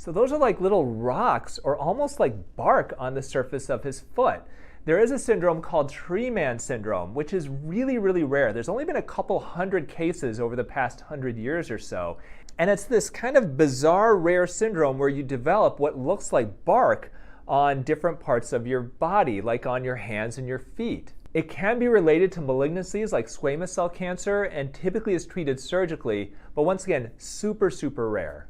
So those are like little rocks or almost like bark on the surface of his foot. There is a syndrome called tree man syndrome, which is really, really rare. There's only been a couple hundred cases over the past 100 years or so. And it's this kind of bizarre, rare syndrome where you develop what looks like bark on different parts of your body, like on your hands and your feet. It can be related to malignancies like squamous cell cancer and typically is treated surgically, but once again, super, super rare.